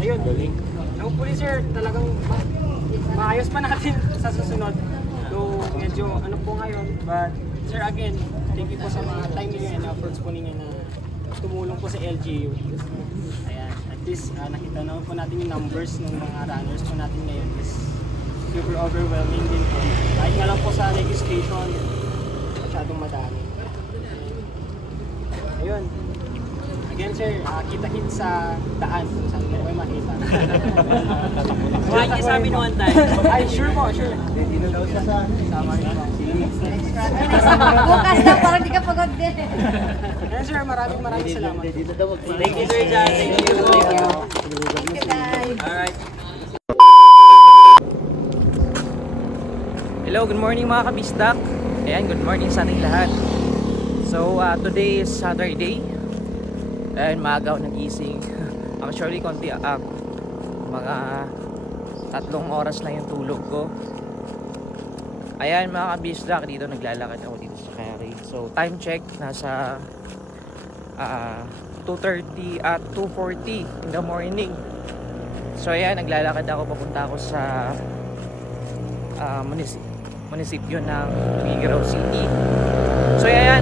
ayun. Hopefully sir, talagang maayos pa natin sa susunod. So medyo ano po ngayon, but sir again, thank you po sa mga time niyo and efforts po ninyo na tumulong po sa LGU. Ayan, at least nakita naman po natin yung numbers ng mga runners po natin ngayon is super overwhelming din po. Kahit nga lang po sa registration, masyadong madami. Ayun. Again sir, kita-hit sa daan kung saan mo kayo makita. Kumain niya sa amin one time. Ay, sure po, sure. Dito daw siya sa sama niyo. Bukas na, parang di ka pagod din. Ayun sir, maraming salamat. Thank you Sir John. Thank you. Thank you guys. Alright. Hello, good morning mga kabisdak. Ayan, good morning sa ating lahat. So, today is Saturday. And maaga ako nagising. Actually, konti mga 3 oras lang yung tulog ko. Ayan mga kabisdak, dito naglalakad ako dito sa Carry. So, time check, nasa 2:30 at 2:40 in the morning. So, ayan, naglalakad ako, papunta ako sa munisipyo ng Tuguegarao City. So ayan,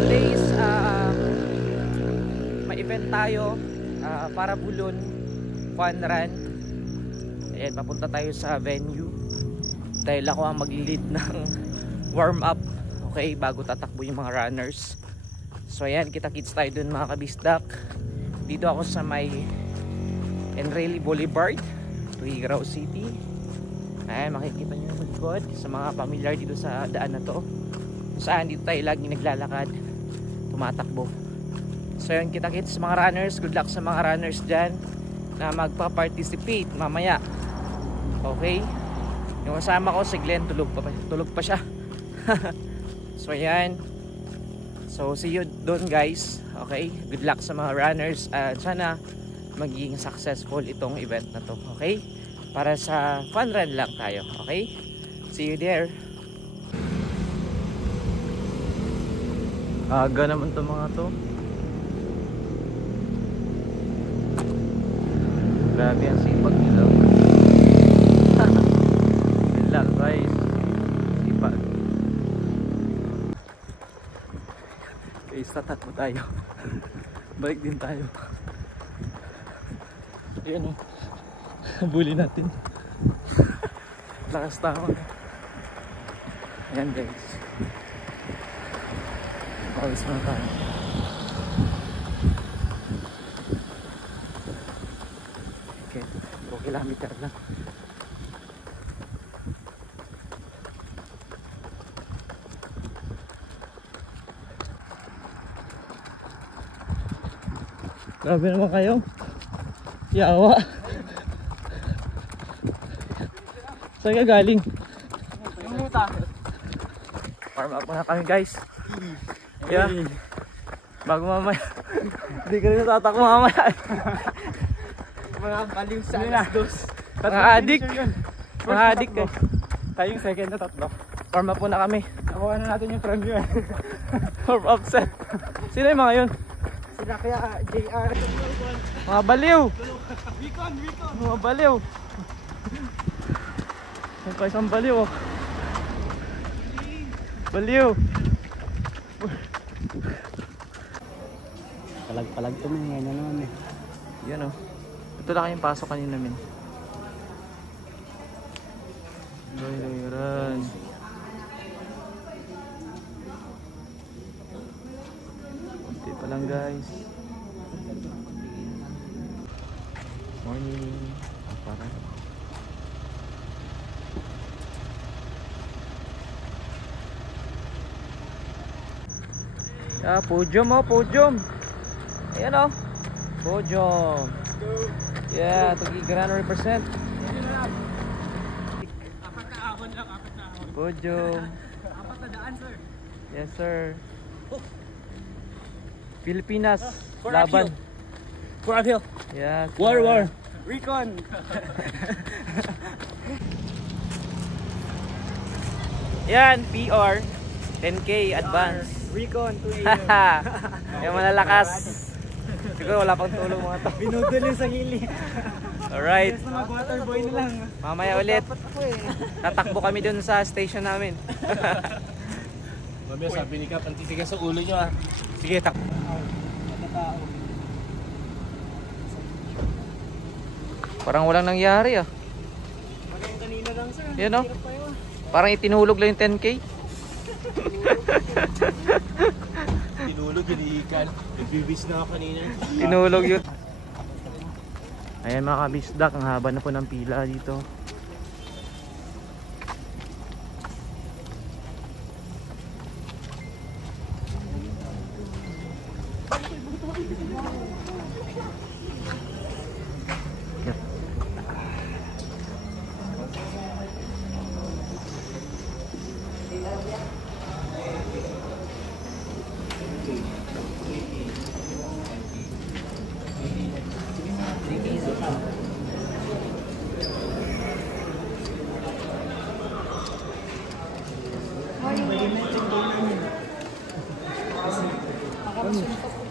today is may event tayo para Bulon Fun Run. Ayan, papunta tayo sa venue dahil ako ang mag-lead ng warm up, okay, bago tatakbo yung mga runners. So ayan, kita-kits tayo dun mga kabisdak. Dito ako sa may Enreli Boulevard, Tuguegarao City. Ayan, makikita nyo yung likod sa mga familiar dito sa daan na to. Saan dito tayo lagi naglalakad, tumatakbo. So yun, kita-kits sa mga runners. Good luck sa mga runners dyan na magpa-participate mamaya. Okay? Yung kasama ko si Glenn, tulog pa siya. So yan. So see you doon guys. Okay? Good luck sa mga runners. Sana maging successful itong event na to. Okay? Para sa fun run lang tayo, okay? See you there. Aga naman to mga to. Grabe ang sipag nila. Good luck guys. Sipag. Okay, tatakbo tayo. Balik din tayo. Ayan o. Bully natin. Lakas tama. Ayan guys. Pawis na tayo. Okay, 2 kilometer lang. Grabe naman kayo. Yawa. Saan ka galing? Yung muta. Warm up na kami guys. Yeah. Bago mamaya. Hindi ka rin natatakbo mamaya. Mga baliw sa alas dos. Mga adik. Mga adik eh. Tayong second na tatlo. Warm up na kami. Nakuha na natin yung premiere. Warm up set. Sino yung mga yun? Sila kaya JR. Mga baliw. Mga baliw. Ang pa isang baliw oh. Baliw. Palag-palag to min ngayon naman eh. Yan oh. Ito lang yung pasok kanina min. Run. Kunti pa lang guys. Morning. Parang podium oh, podium. Ayan oh. Podium. Yeah, Tuguegarao represent. Apat na ahon. Podium. 4 na daan sir. Yes sir. Pilipinas. Laban. For uphill. Yes. War. Recon. Yan, PR. 10K advance. Recon 2 AM. Yung malalakas. Siguro wala pang tulog mga to. Binudol yung sarili. Alright. Yes, mga waterboy na lang. Mamaya ulit. Tatakbo kami dun sa station namin. Mamaya sabi ni Kap, ang titigas sa ulo nyo ah. Sige, takbo. Parang walang nangyari ah. Hanggang kanina lang sir. Yan o. Hirap pa yun. Parang itinulog lang yung 10K. Tinulog, hinihikan. Nagbibis na ako kanina. Tinulog yun. Ayan mga kabisdak, ang haba na po ng pila dito.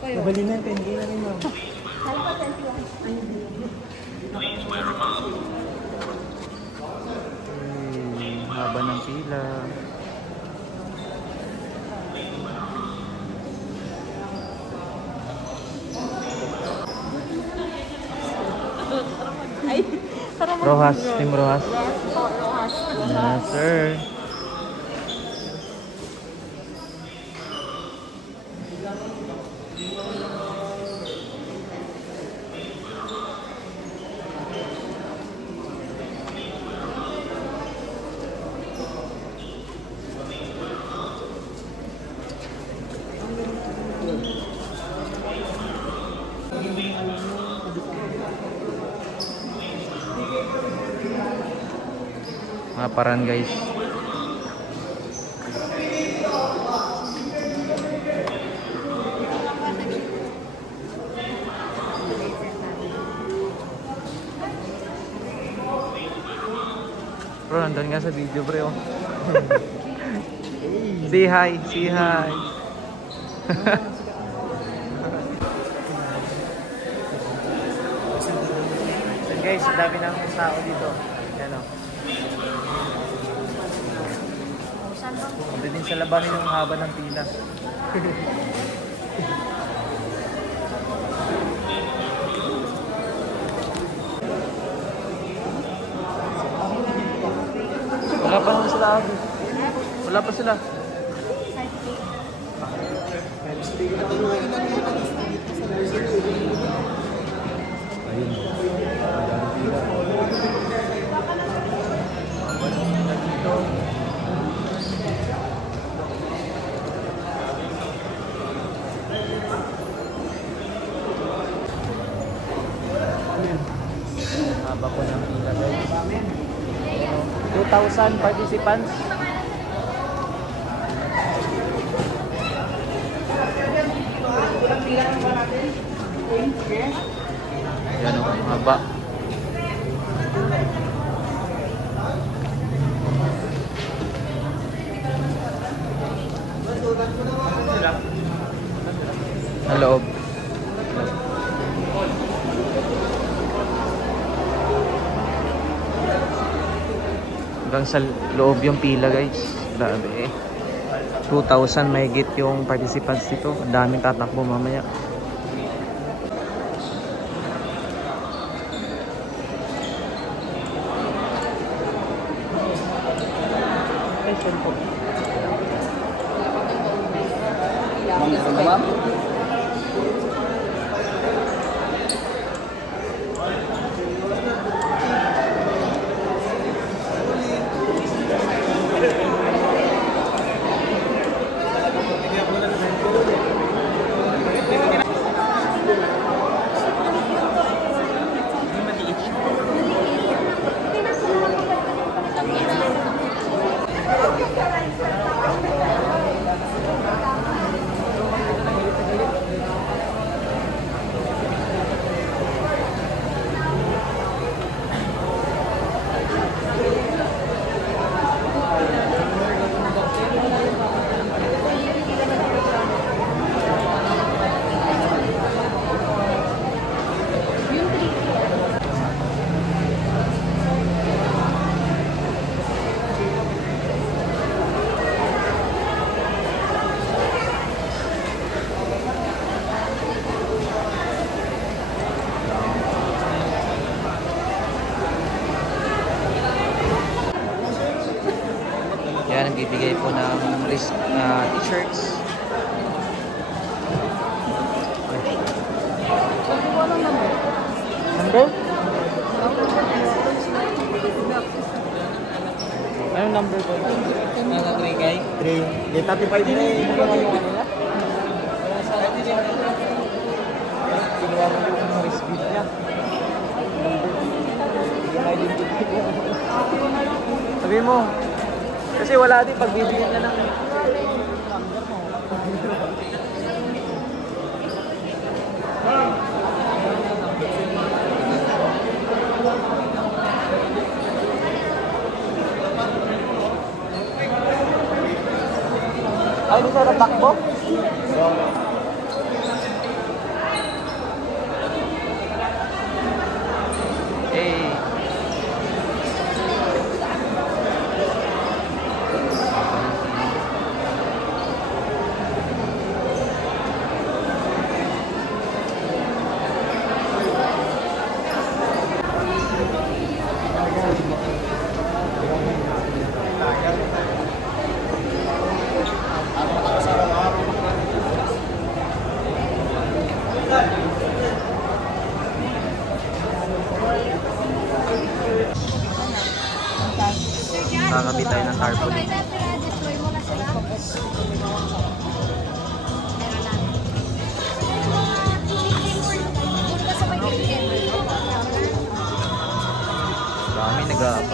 Nabali na, 10K na rin ma'am. Haba ng pila. Rojas, Team Rojas. Yes, sir. Mga paran guys. Bro, nandun nga sa video bro. Say hi, say hi. So guys, dami ng tao dito. Yan o. Hindi din sa labas yung haba ng pila. Wala pa naman sila. Wala pa sila. Ayun. Haba po ng pila guys. 2,000 participants. Yan o, haba. Sa loob. Hanggang sa loob yung pila guys. Grabe eh. 2,000 mahigit yung participants dito. Ang daming tatakbo mamaya. magbibigay po ng t-shirts. Number? Anong number po? Nasa 3 kay? 3. Di 35 na eh. Kinuha mo yung receipt niya. Sabi mo, kasi wala din pagbibigyan ka ng ay, dito na takbo? Eh. Kakabit tayo ng tarpaulin. Deploy mo na sila. Dami nag-aap.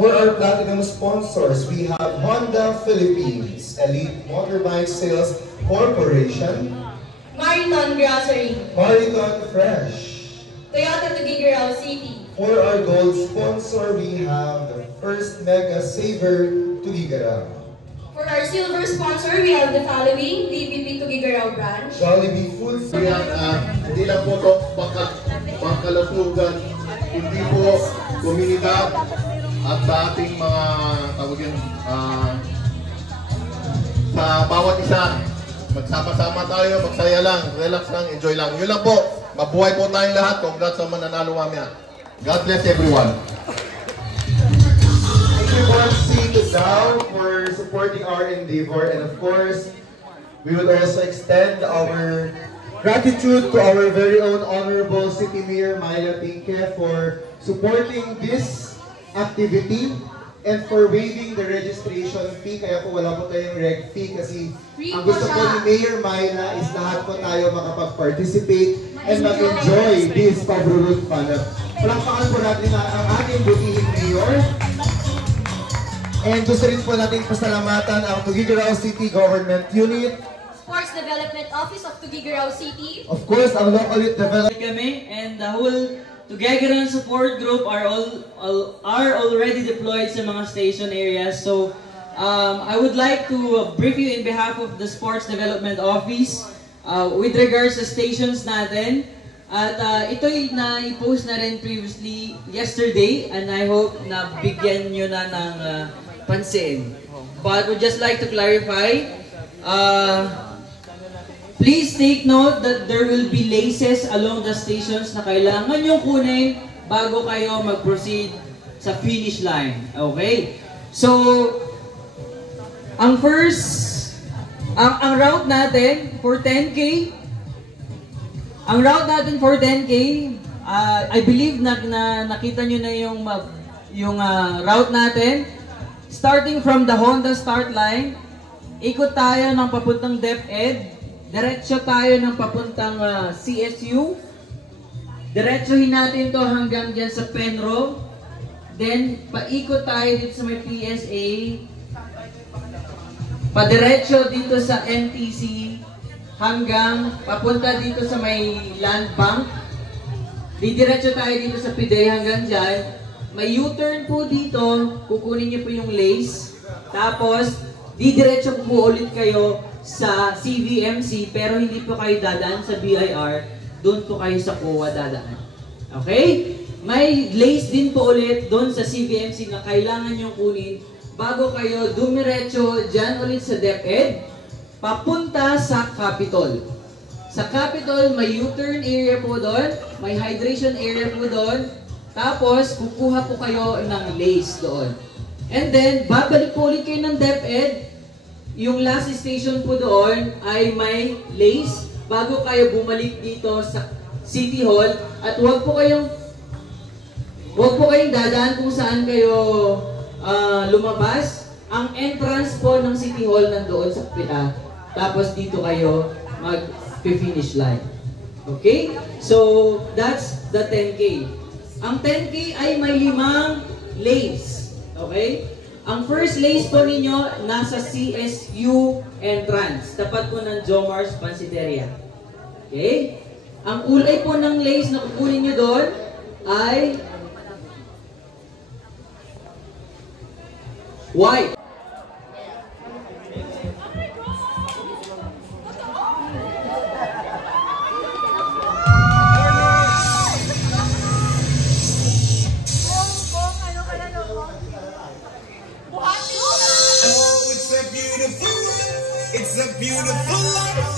For our platinum sponsors, we have Honda Philippines, Elite Motorbike Sales Corporation, Mariton Grocery, Mariton Fresh. Toyota Tuguegarao City. For our gold sponsor, we have the First Mega Saver Tuguegarao, For our silver sponsor, we have the following: DBP Tuguegarao Branch, Jollibee Foods, Hindi lang po ito pangkalusugan, hindi po komunidad at sa ating mga tawagin sa bawat isa. Magsama-sama tayo, magsaya lang, relax lang, enjoy lang. Yun lang po. Mabuhay po tayong lahat. Congrats sa mananalo mamaya. God bless everyone. Thank you, Bonsi Dow, for supporting our endeavor. And of course, we would also extend our gratitude to our very own Honorable City Mayor Myla Pinque for supporting this activity and for waiving the registration fee. Kaya po wala po tayong reg fee kasi ang gusto po ni Mayor Myla is lahat po tayo makapag-participate and mag-enjoy this Pabrurut Fun. Palakpakan po natin ang ating butihing mayor. And gusto rin po natin pasalamatan ang Tuguegarao City Government Unit, Sports Development Office of Tuguegarao City, of course, ang Local Youth Development Kami and the whole Tuguegarao support group are already deployed sa mga station areas. So I would like to brief you in behalf of the Sports Development Office with regards sa stations natin. At ito'y na-post na rin previously yesterday and I hope na bigyan nyo na ng pansin. But would just like to clarify, please take note that there will be laces along the stations na kailangan yung kunin bago kayo mag-proceed sa finish line. Okay? So, ang route natin for 10K, I believe na nakita nyo na yung route natin. Starting from the Honda start line, ikot tayo ng papuntang DepEd, diretso tayo ng papuntang CSU, diretsohin natin to hanggang dyan sa Penro, Then, paikot tayo dito sa may PSA. Padiretso dito sa NTC hanggang papunta dito sa may Land Bank. Didiretso tayo dito sa PIDEA hanggang dyan. May U-turn po dito, kukunin niyo po yung lace. Tapos, didiretso po ulit kayo sa CVMC, pero hindi po kayo dadaan sa BIR. Doon po kayo sa COA dadaan. Okay? May lace din po ulit doon sa CVMC na kailangan nyo kunin bago kayo dumiretso dyan ulit sa DepEd, papunta sa Capitol. Sa Capitol, may U-turn area po doon, may hydration area po doon, tapos kukuha po kayo ng lace doon. And then, babalik po ulit kayo ng DepEd. Yung last station po doon ay may lace bago kayo bumalik dito sa City Hall. At huwag po kayong dadaan kung saan kayo lumabas. Ang entrance po ng City Hall nandoon sa pila. Tapos dito kayo mag-finish line. Okay? So, that's the 10K. Ang 10K ay may 5 lanes. Okay? Ang first lace po ninyo nasa CSU entrance. Tapat po ng Jomar's Pansiteria. Okay? Ang kulay po ng lace na kukunin nyo doon ay white. It's a beautiful life.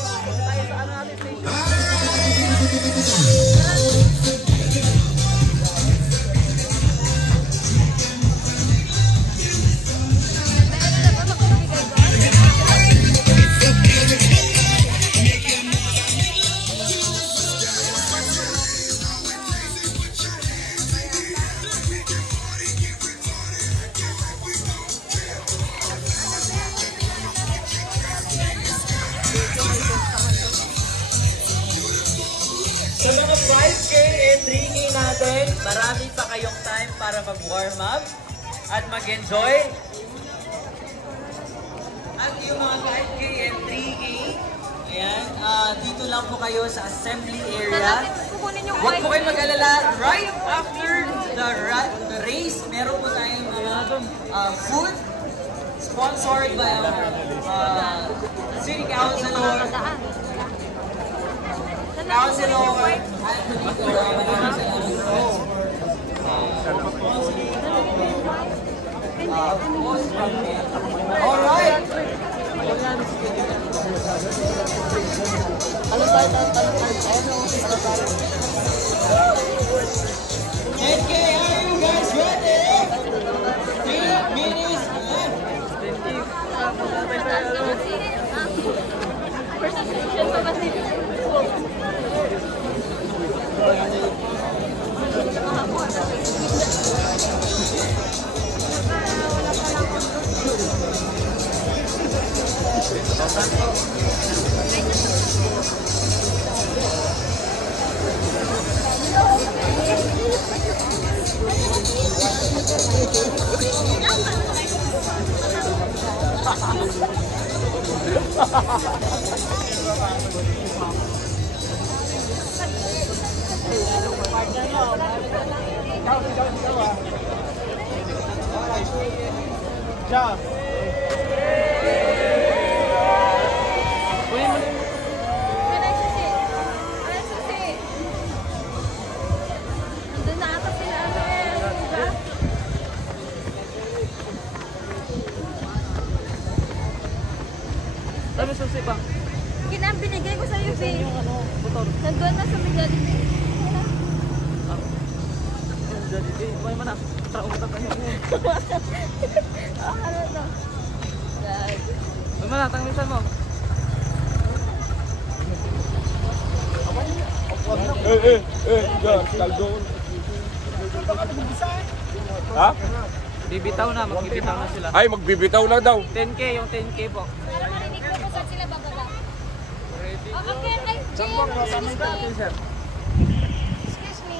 Sa mga 5K and 3K natin, marami pa kayong time para mag-warm up at mag-enjoy. At yung mga 5K and 3K, ayan, dito lang po kayo sa assembly area. Huwag po kayo mag-alala. Right after the race, meron po tayong mga food sponsored by our City Councilor. Councilor Anthony alright. NK, are you guys ready? 3 minutes left. Job. Ano susi ba? Kinang binigay ko sa iyo, Saan yung ano, motor? Nandun na sa Miguelite. May mana, traumata tayo. Ano to? May mana, tangisan mo. Kaldoon. Ha? Bibitaw na, magbibitaw na sila. Ay, magbibitaw na daw. 10K, yung 10K po. Para marinig ko kung saan sila bababa. Okay, ay, excuse me.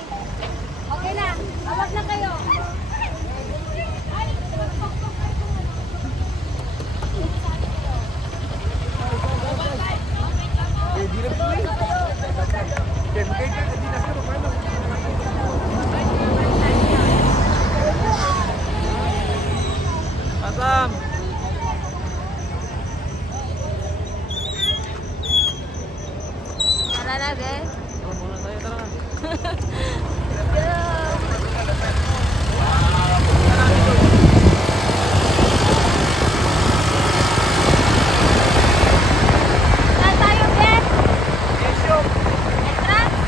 Okay na, awag na kayo. Pasam. Tara na, be. Muna tayo, tara. Saan tayo, be? Entrance?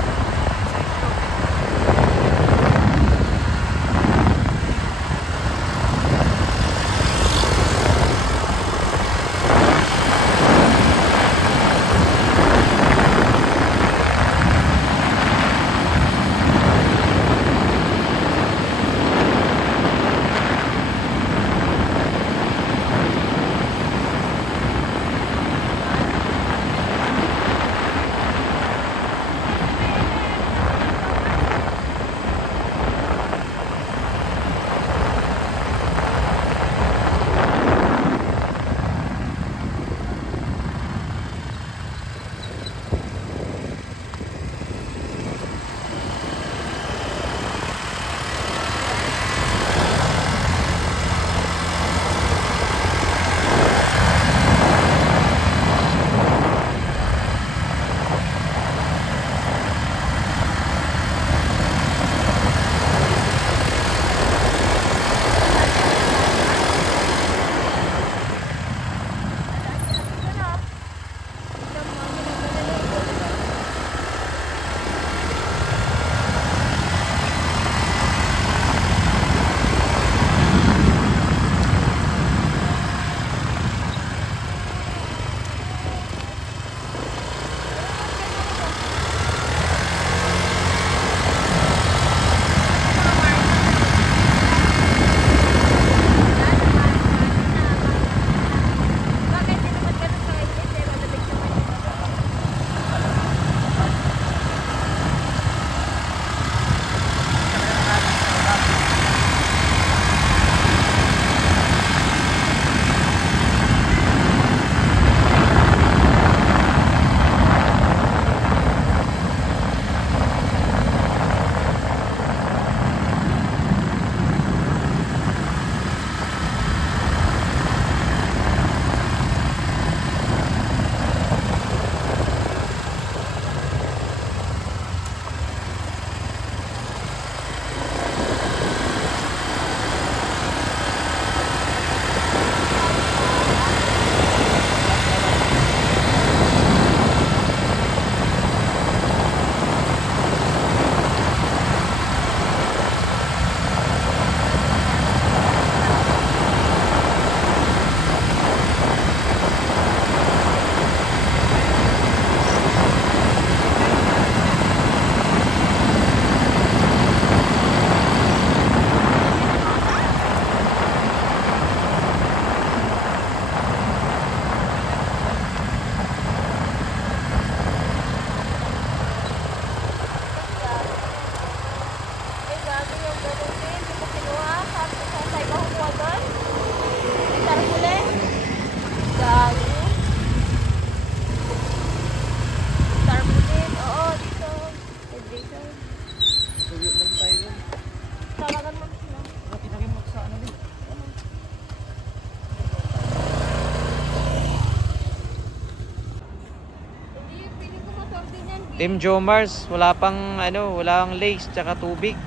Team Jomars, wala pang ano, wala pang lakes tsaka tubig.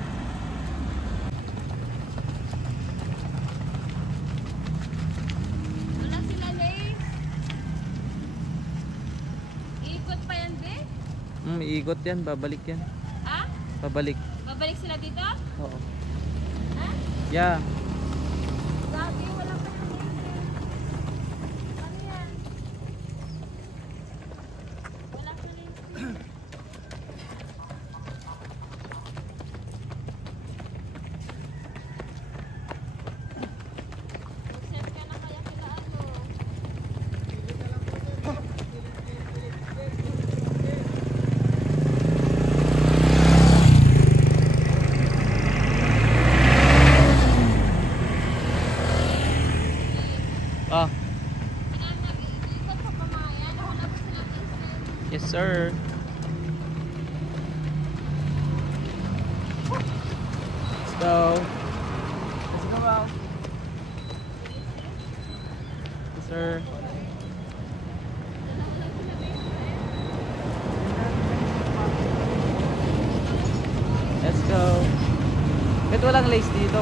Wala sila lace. Iikot pa yan, be? Iikot yan, babalik yan. Ha? Babalik. Babalik sila dito? Oo. Ha? Yeah. Sabi, wala pa ng lace. Ano yan? Wala pa lace. Mag-set ka na kaya sila ano? go. Let's go out. Yes, sir. Let's go. Ba't walang lace dito?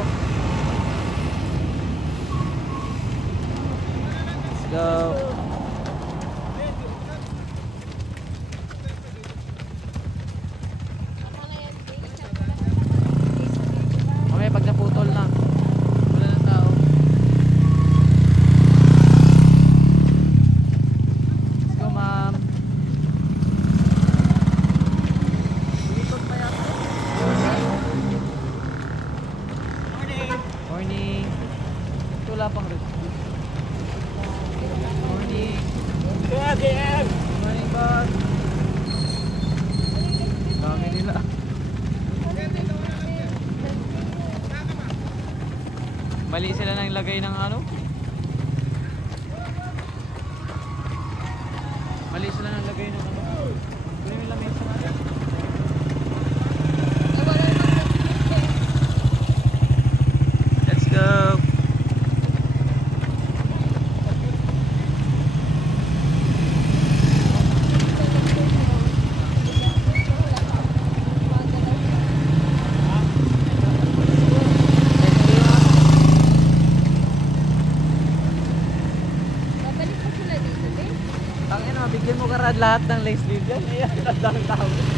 Let's go. Okay, pag naputol na. Wala na tao. Let's go, ma'am. Morning. Ito wala pang red. Morning. Morning, boss. Dami nila. Mali sila nang lagay ng ano? Mali sila nang lagay ng ano? Kunin nila may isang ano? Let's go! Babalik pa sila dito, eh. Tangina, mabigyan mo karad lahat ng lace sleeve yan. Ayan, ang daming tao. Piling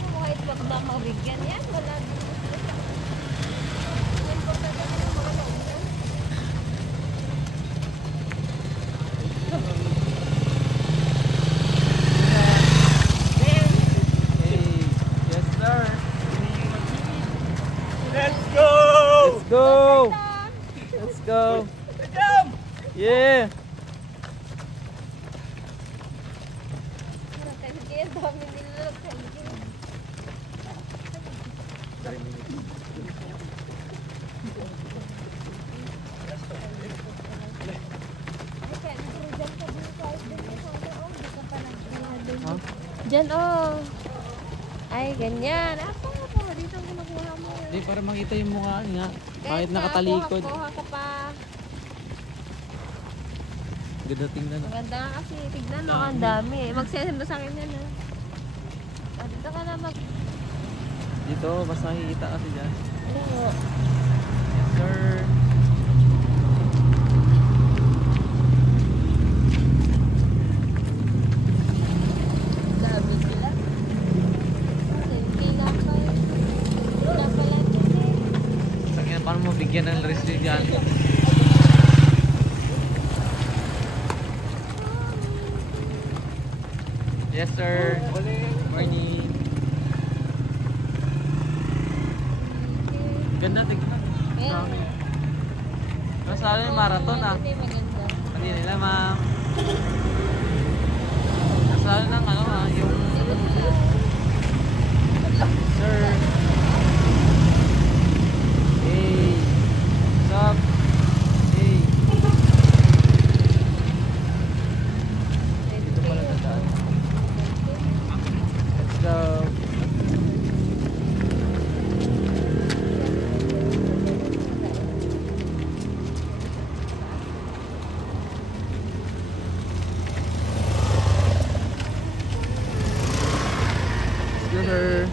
ko kahit wag na mabigyan yan, wala dito. Importante na yung mga naunan. Hey, yes sir. Let's go! Let's go! Let's go! Yeah! Nakahigil, dami nila nakahigil. Ay, kaya nagro dyan ka din kahit din yung sana, oh, di ka pa nag-ano. Dyan, oh. Ay, ganyan. Ako, dito ang kinukuha mo. Di, para makita yung mukha niya. Kahit nakatalikod. Kuha ka pa. Ganda tingnan. Maganda nga kasi. Tignan mo, ang dami eh. Mag-send mo sa akin yan, ha. Ah, dito ka na mag... Dito, mas nakikita kasi dyan. Ano? Yes sir. Dami sila. Selfie na pa yun. Wala pala ito eh. Tangina, paano mo bigyan ng lace sleeve dyan? Yes sir. Morning. Ganda tignan. Ayan. Mas lalo yung marathon ah. Hindi maganda. Hindi nila ma'am. Mas lalo ng ano ah, yung... Sir. Hey. What's up? Hey. Dito pala dadaan. Let's go. Let's go, sir.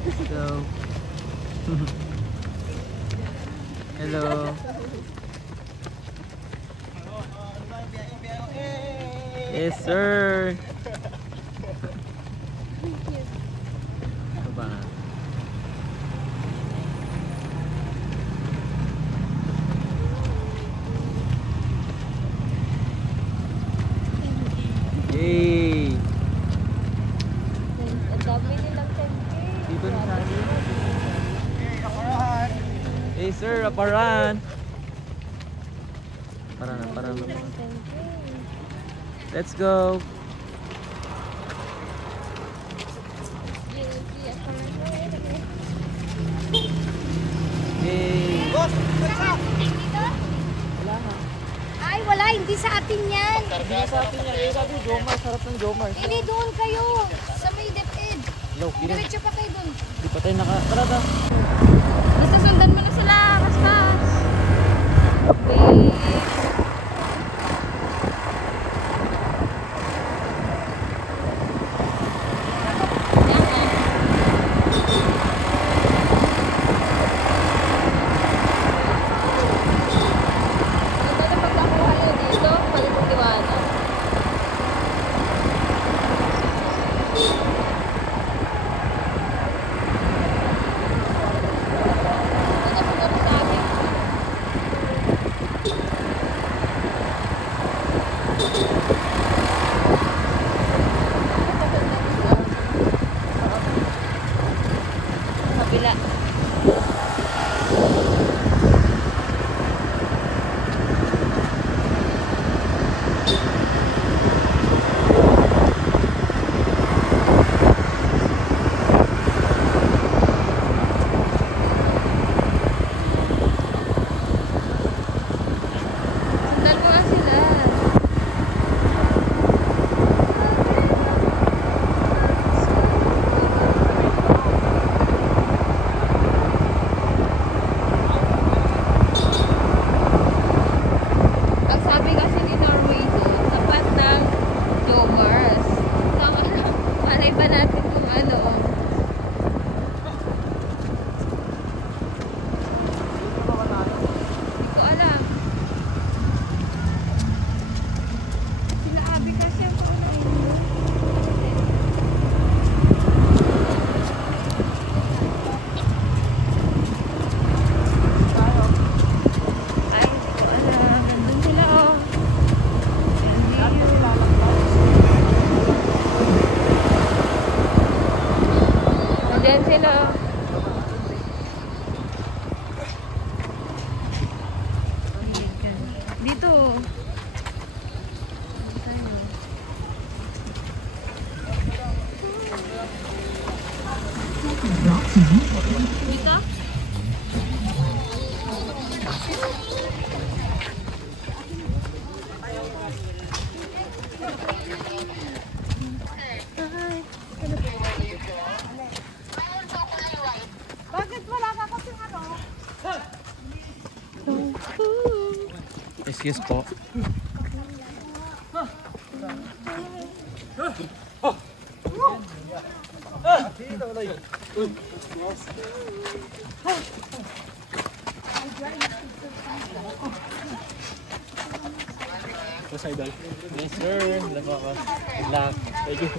Let's go. Hello. Yes, sir. Ano ba? Yay! Ang dami nilang tempe. Dito ni Sally. Hey, sir, aparan. Para na. Let's go. Yay! Ay, wala. Hindi sa atin yan. Hindi sa atin yan. Eh, sabi Jomar. Sarap ng Jomar. Hindi, doon kayo. Sa may DepEd. Diretso pa kayo dun. Di pa tayo Tara. Basta sundan mo na sila. Basta. Wait. Kabila. Sundan mo nga sila. Ang sabi kasi ni Norway doon, tapat ng joggers. So, malay ba natin kung ano? Hindi ko alam. Sila Abby kasi ang paunahin mo. Ay, hindi ko alam. Nandun sila, oh. Nandyan sila, oh. Dito. Dito? Bakit wala ka kasi ano? Excuse po. Yes, idol. Yes, sir. Good luck. Thank you.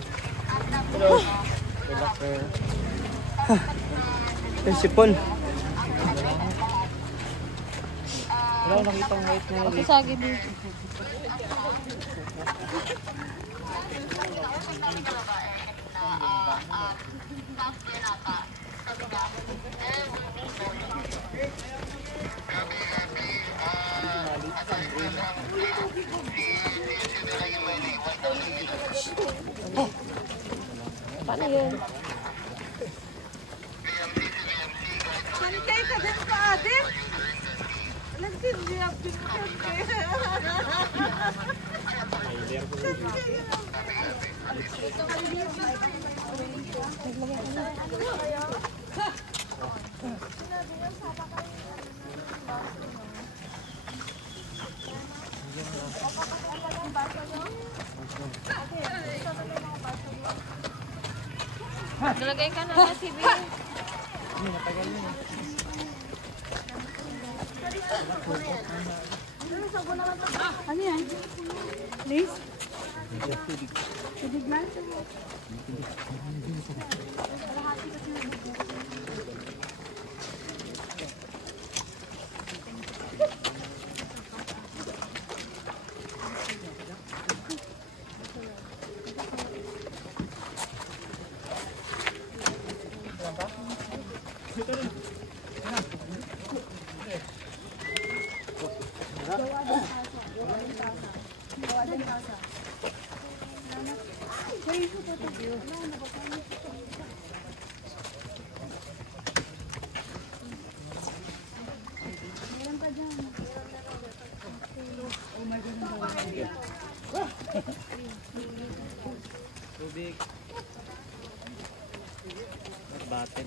Hello. Good luck, sir. Si Paul. Wala akong nakitang white na Ako sagi dito. Paano yun? Santay ka din pa, Adin? Nagsindiyak din mo santay. Nalagay ka na na, TV. Ano yan? Please? Tubig lang? Tubig. Batin.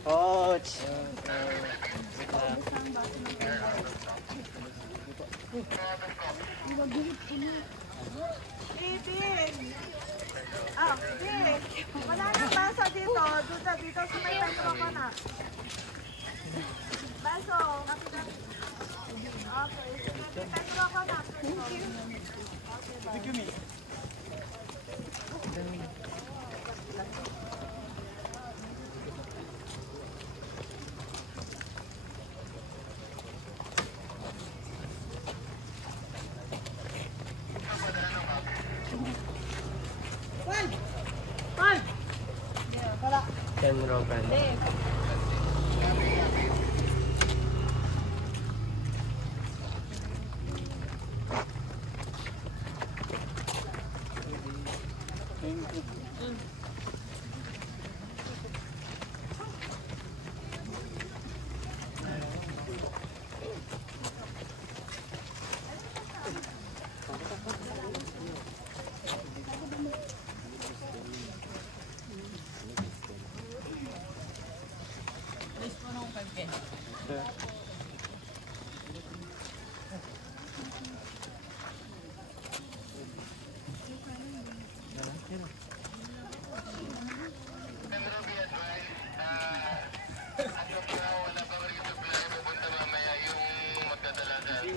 Coach! Bibi! Ah, Bibi! Wala nang baso dito. Dito sa may Petro ko na. Baso. Okay. Sige, Petro ko na. Ken Rogan.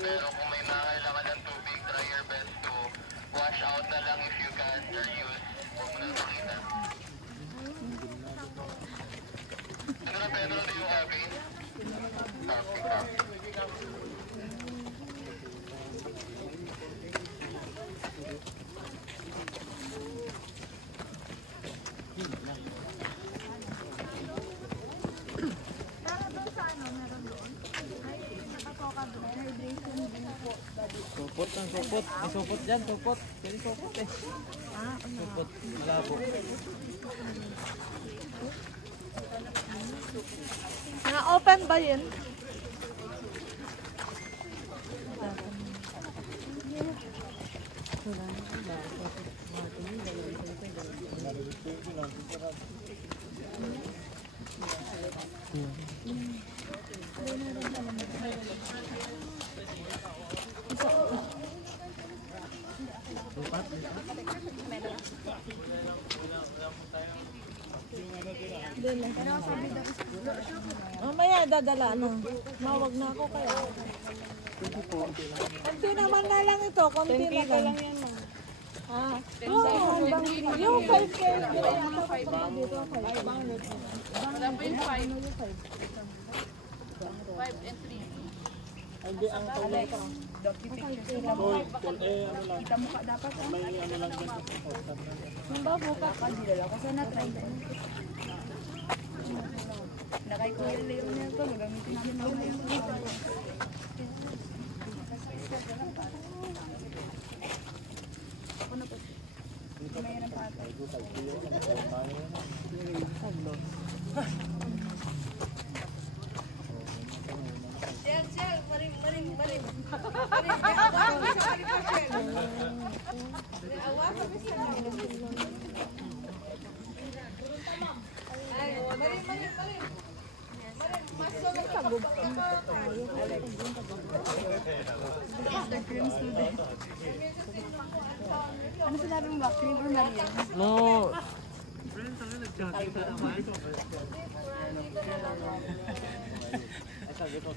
Pero kung may nakakailangan ng tubig, try your best to wash out na lang if you can or use. Huwag mo na makita. Ano na Pedro, do you have it? Supot ang supot. May supot dyan, supot. Pwede supot eh. Supot, malabo. Na-open ba yun? Mamaya dadala na. Mawag na ako kaya. Konti naman na lang ito. Konti na lang yan. Ah, yung 5K. Yung 5 dito. 5. Wala pa yung 5. 5 and 3. Hindi ang tawag ko. Kita mo ka dapat. May ano lang dyan. Yung ba buka ka? Dila ko sana try din. Nakay ko yung layo niya ito. Gagamitin namin ako na yung ako na po. Mayroon pa ata. Sel, maring. Awa ka bisa na. Ano sinabi mo ba? Cream or Maria? No.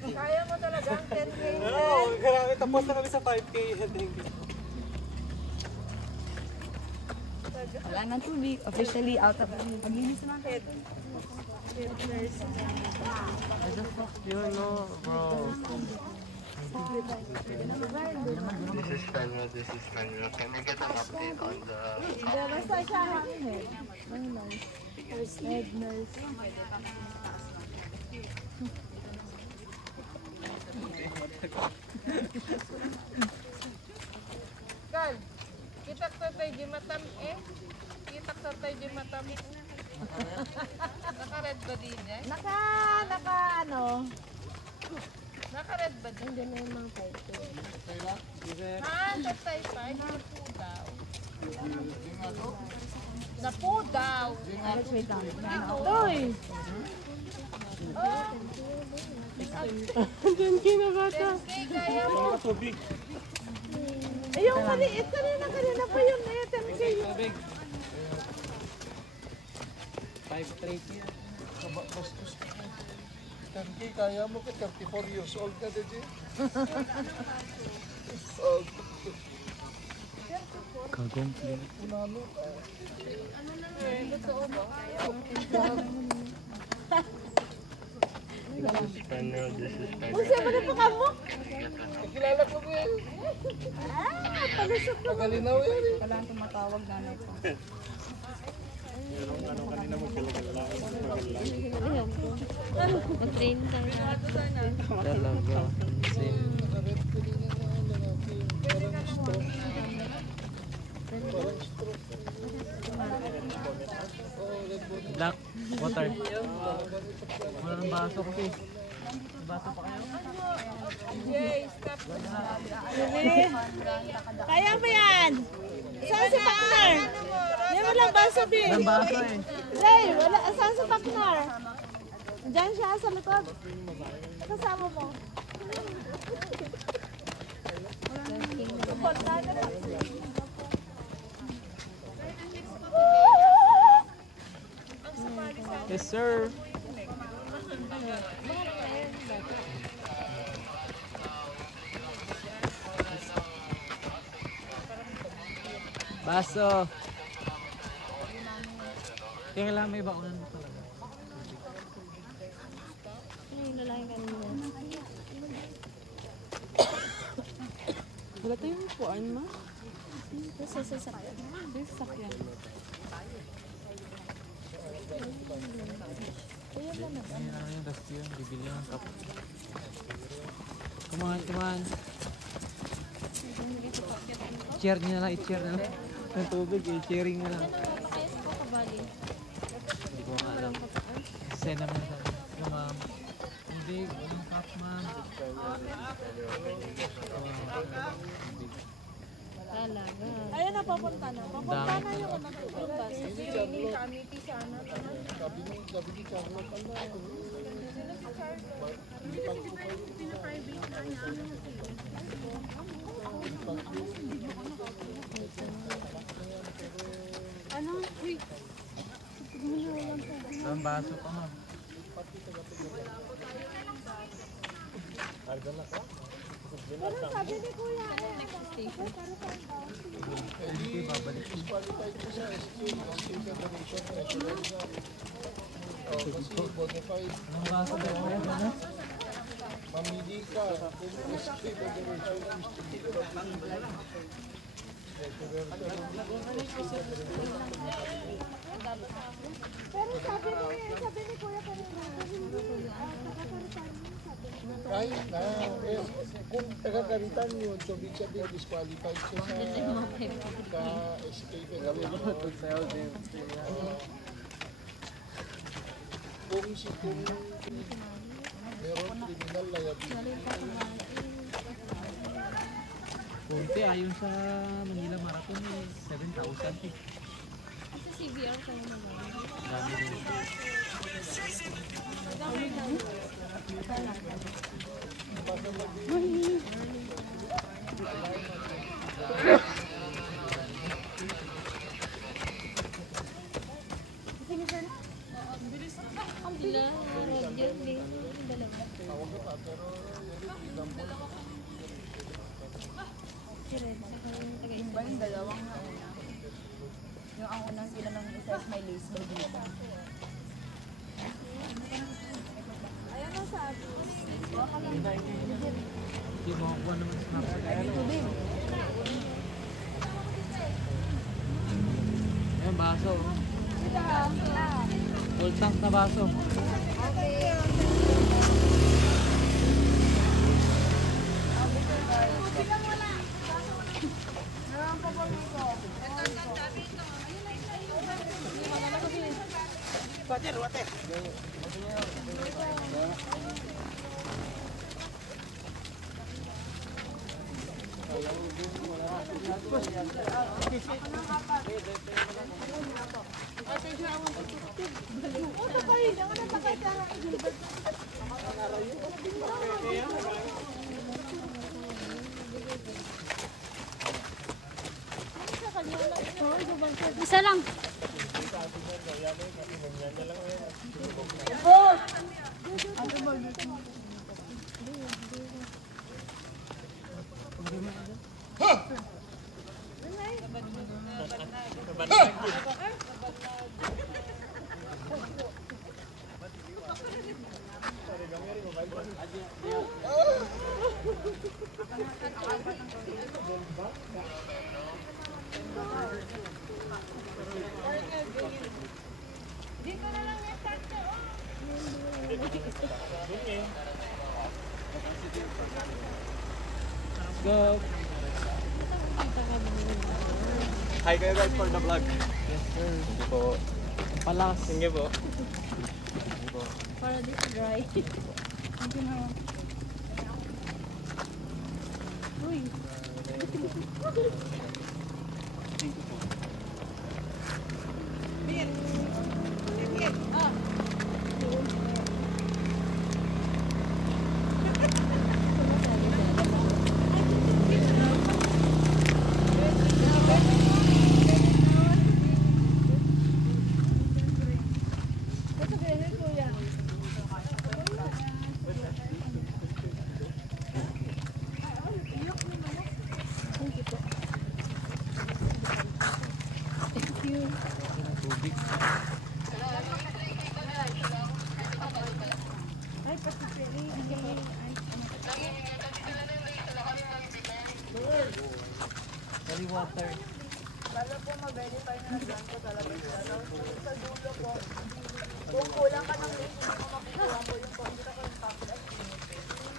Kaya mo talagang 10K. Oo, grabe. Tapos na kami sa 5K. Thank you. Wala nang tubig. Officially out of paglinis ng head. Head nurse. I just lost you, no, bro. This is Manuel. Can I get an update on the... Basta siya ang head. Ang nurse. Head nurse. Kal, kita tayo di matam eh. Taksar tayo di mata mo. Naka-red ba din eh? Naka ano? Naka-red ba din? Hindi na yung mga title. Tatay pa. Hindi na po daw. Na po daw. Alex, wait lang. Uy! Diyan kinabata. Kaya mo. Yung maliit kanina pa yun. 10K. 530 yan. Bastos ka. 10K, kaya mo ka 34 years old ka, DJ. Kagomplin. Unano. Totoo ba? Usa mo na pa ka mo? Kilala ko mo yan. Palusot na. Magalinaw yan eh. Wala nang tumatawag na na ito. Mag-train ka na. Talaga. Nakaret ko din yung parang stroke. Parang stroke. Black water. Wala ng baso kasi. Baso pa kayo? Kaya mo yan! Saan si partner? Hindi mo lang baso, B. Walang baso eh. Jay, wala. Saan si partner? Diyan siya sa likod. Kasama mo. Yes, sir. Baso. Kailangan may baunan mo talaga. Yung lalaki kanina. Wala tayong upuan, ma? Sa sasakyan. Sakyan. Ayan lang yung dust yun. Bibili ng cup. Come on, come on. Chair niya lang, i-chair na lang. Ang tubig, i-chairing na lang. Kaya sa kabali. Hindi ko nga alam. Send naman sa yung ma'am. Hindi, yung cup ma'am. Talaga. Ayun na, papunta na. Papunta Dami. na yung bus. Hindi kamiti sana. Sabi ni Carlo pala. Ano? Uy. Ang baso pa ma'am. Pero sabi ni Kuya, Hindi, babalik. Qualified ko sa SQ, SQ Federation President na. Kasi bonafide. Anong baso ba yun? Ano? Mamili ka kung SQ Federation pero sabi ni Kuya kanina, hindi taga-Karitan yun, sabi niya. kahit na, kung taga-Karitan yun, so big sabihin disqualified siya sa SQ Federation. Kung meron criminal liability. Kunti, ayon sa Manila Marathon eh. 7,000 eh. Sa CBR kayo naman. Dami rin. Ang bila, road yun, dalawa. Si Red, saka yung taga-isa. Ba yung dalawang nauna? Yung ang unang sila nang isa is may lace ba dito? Ayun na sabi. Hindi mo ako naman snapshot. Ayun, baso. Full tank na baso. Isa lang. Let's go. Hi kayo guys for the vlog. Yes, sir. Thank you po. Palas. Thank you po. Para this dry. Thank you na. Uy. Holy water. Lalo po ma-verify na nag-run ko talaga siya. Sa dulo po, kung kulang ka ng list, hindi mo makukuha po yung kontra ko yung top at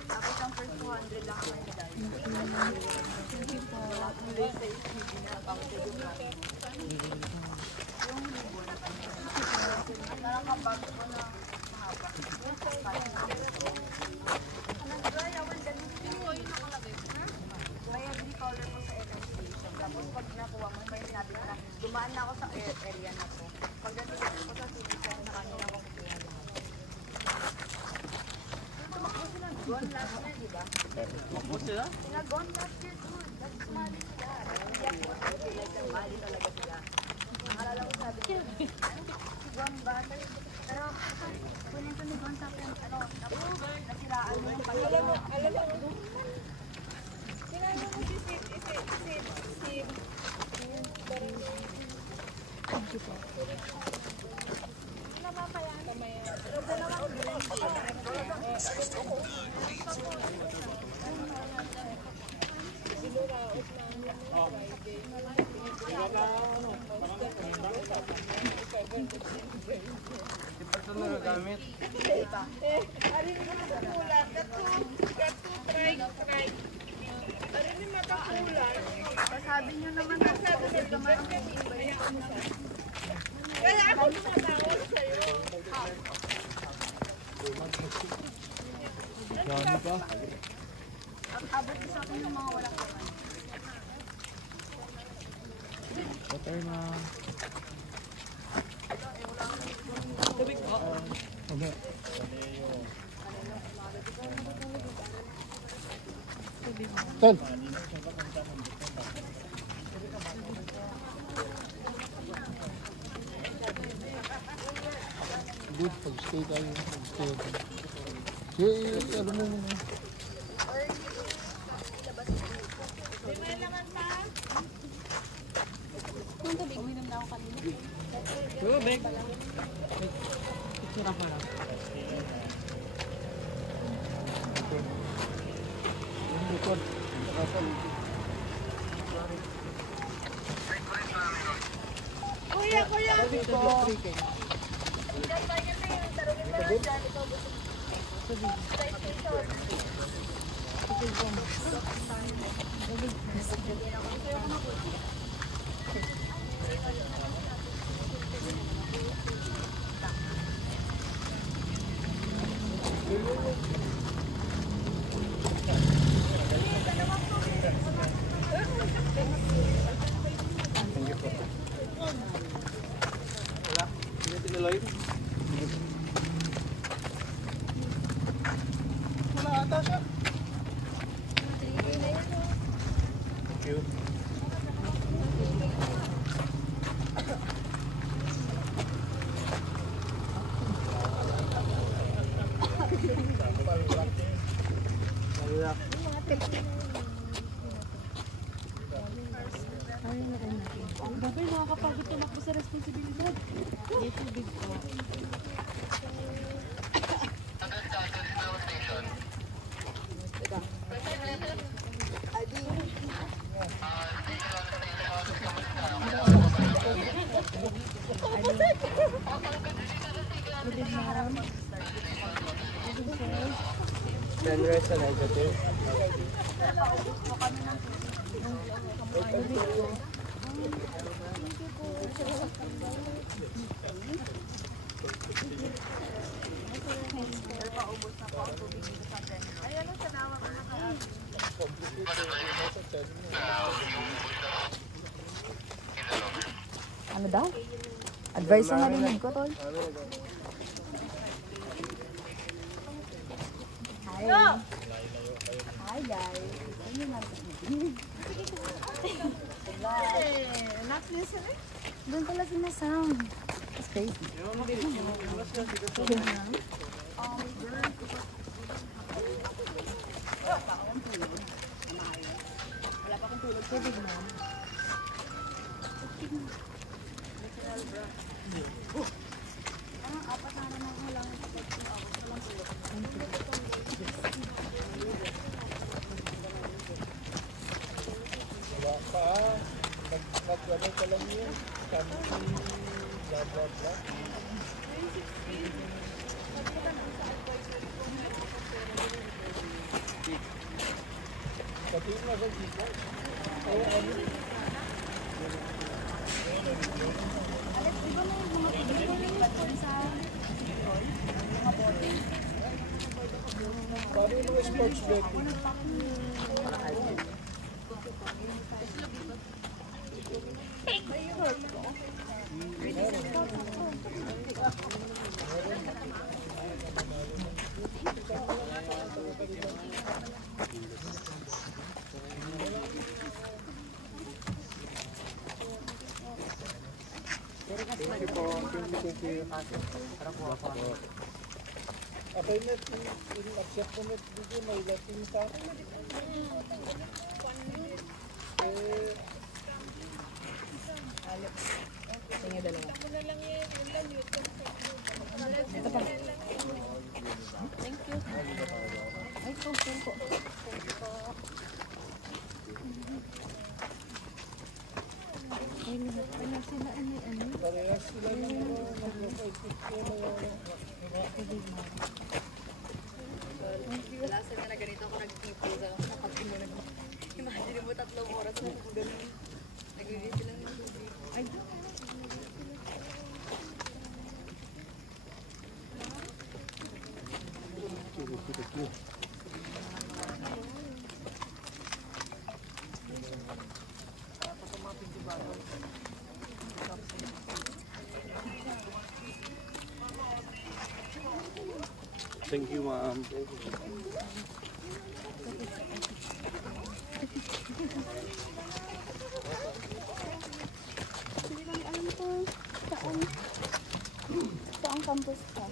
tapos ang first 200 lang ang nilagay. Hindi po, ang list ay hindi na pang yung ribbon. Parang kapag po na mahaba. Nag-dry awan ganun. Yung nakalagay. May every color po sa station. Tapos pag nakuha mo, may sinabi ko na dumaan na ako sa area na to. Pagdating ko sa station, na kanina ko kukuha lahat. Tumakbo sila gone last year, di ba? Tumakbo sila? Sila gone last year, dude. That's mali sila. Kaya po, like, mali talaga sila. Nakalala ko sabi ko, si Gone ba? Pero, kunin ko ni Gone sa akin, nasiraan mo yung pagkakas. Alam mo, kailangan mo si Sid. Ito na nagamit. Arin mo makakulat. Gato, try. Arin mo makakulat. Sabi niyo naman na sabi niyo naman ang iba yung Kaya ako tumatawag sa'yo. Yan pa. abot sa akin yung mga walang kapan. Water na. Tubig po. Okay. Ton. Good, pag-stay tayo. Pag-stay tayo. Sige, ano mo muna. May naman pa. Kung tubig, minom na ako kanina. Tubig. Picture ako na. Yung likod. Kuya. Wala ata siya. Thank you. Babay, nakakapagod tumakbo sa responsibilidad. Yes, big po. Sunrise na negative. Ano daw? Advice ang narinig ko, tol. Hi. Hi, guys. Ano na doon pala sinasound. It's crazy. Wala pa akong tulog. Tubig mo. Apat na naman ko lang. Wala pa. Nag-wala ka lang yun. Kami, blah, blah, blah. Pati na sa dito. Ay, ano? Alex, iba na yung mga pagkakas sa mga bote. Paano yung mga sports betting? Thank you po. Thank you. Okay, net. In-accept ko net dito. May latin pa. Alex. Tingnan dalawa. Ito pa. Thank you. Ay, thank you. Parehas sila ano? Parehas sila Wala sila na ganito ako nag-tipo sa kapag-imunan mo. Imagine mo 3 oras na ako ganun. Nag-release lang ng tubig. Ay, Thank you, ma'am. alam ko, saan campus ka?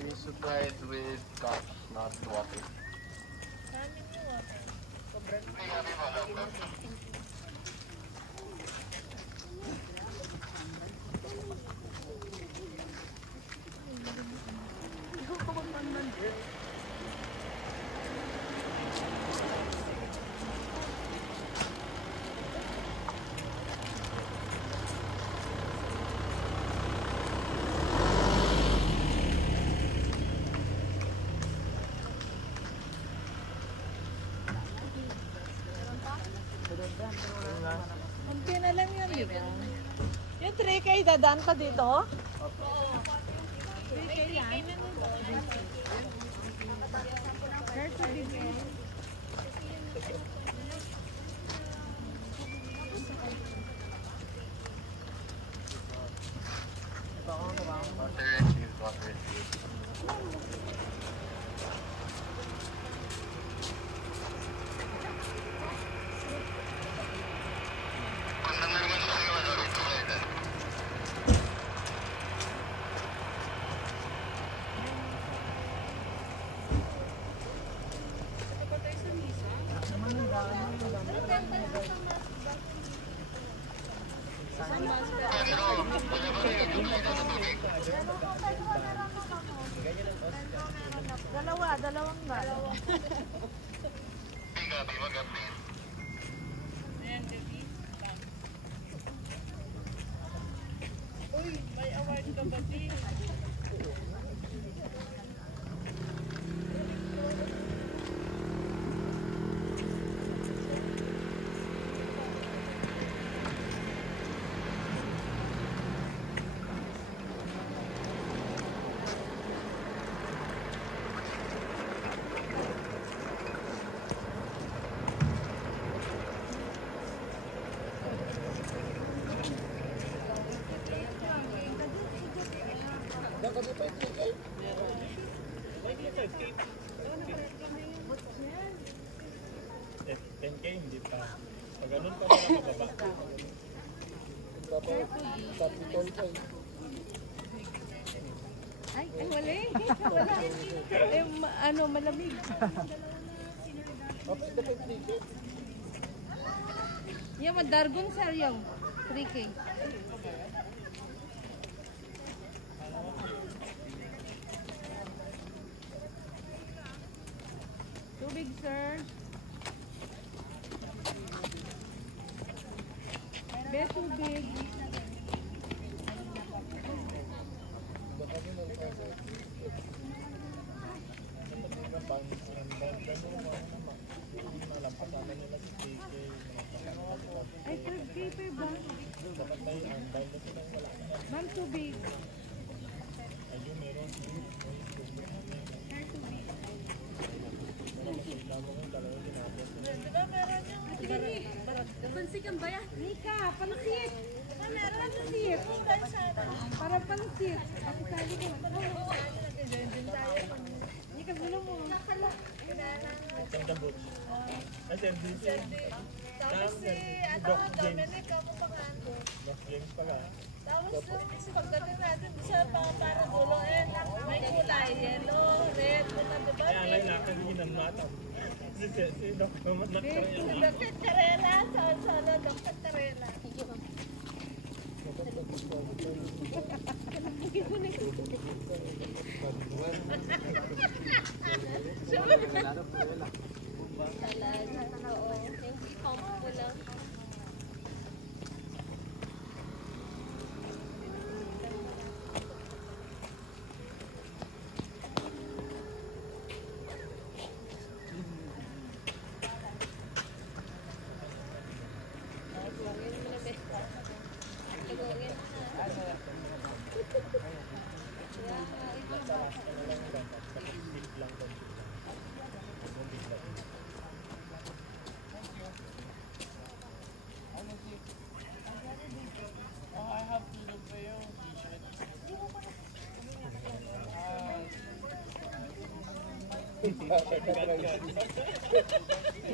Please supply it with cups, not water. Kunti na lang yun, di ba? Yung 3K, dadaan pa dito? 3K yan? Where to begin? Water received, water received. Dalawang ba? Uy, may award ka ba, Di? Hindi pa. Pag ganun pa mga mababa. Capitol pa eh. Ay, wala eh. Wala. Ano, malamig. Yung madargon sir yung 3K. Tubig sir. Be tubig. Ay, 3K per ba? Ma'am, tubig. Ayun, meron. Diba meron yung pansikan ba yan? Nika, pansit! Meron ang pansit! Para pansit! Ako sabi ko. Nika, gulo mo. Sandabot. SMDC. Tapos si, Dominic, ako pa nga ando. Boss James pala. Tapos pagdating natin sa mga para dulo, may kulay, yellow, red, diba? Kaya lang nakaginan matang. Si Dr. Karela. Dr. Karela, solo, Dr. Karela. Talaga, oo. Thank you, pump ko lang. Lagyan mo na,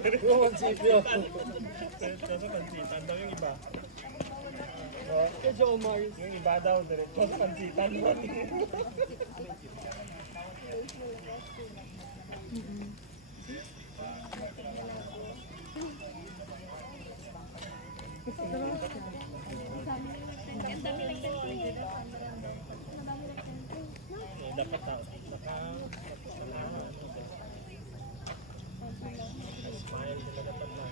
Diretso sa pansitan daw yung iba. Kay Joe Mars. Yung iba daw, diretso sa pansitan. Dapat na. Smile sila dapat na.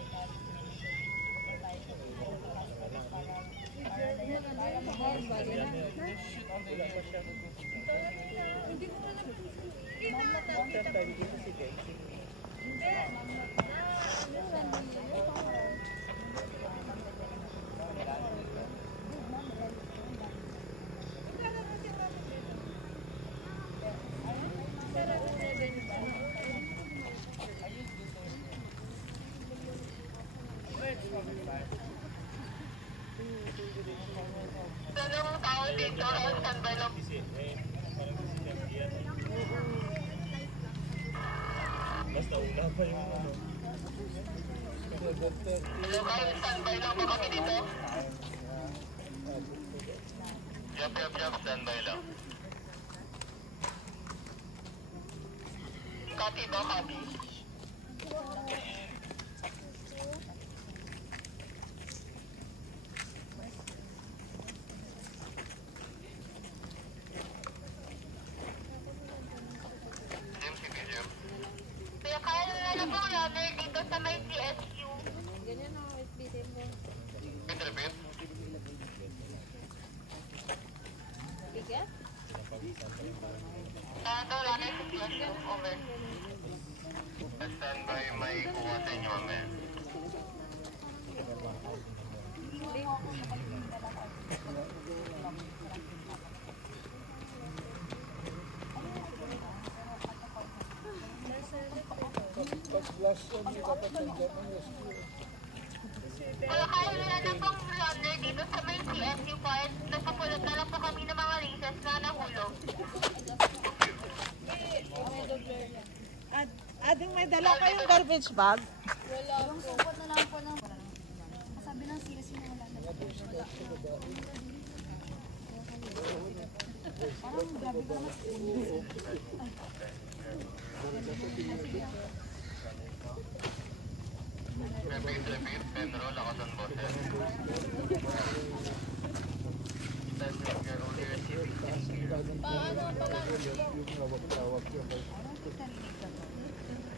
Dalawang tao dito, standby lang. Basta una pa yung ano. Local standby lang ba kami dito? Job, standby lang. Copy ba, copy? Kaya kaya na po runner dito sa may CSU. Ganyan o, SBT mo. Repeat. Bigat? Ito, runner sa CSU. Over. Standby, may kuha sa inyo, amen. Kaya kaya na pong runner dito sa may CSU part. Nagpapulot na lang po kami ng mga races na nahulog. Ading may dala kayong garbage bag? Wala po. Yung support na lang po ng... Sabi ng CSU na wala na. Parang grabe ko mas Repeat, Pedro, lakasan boses.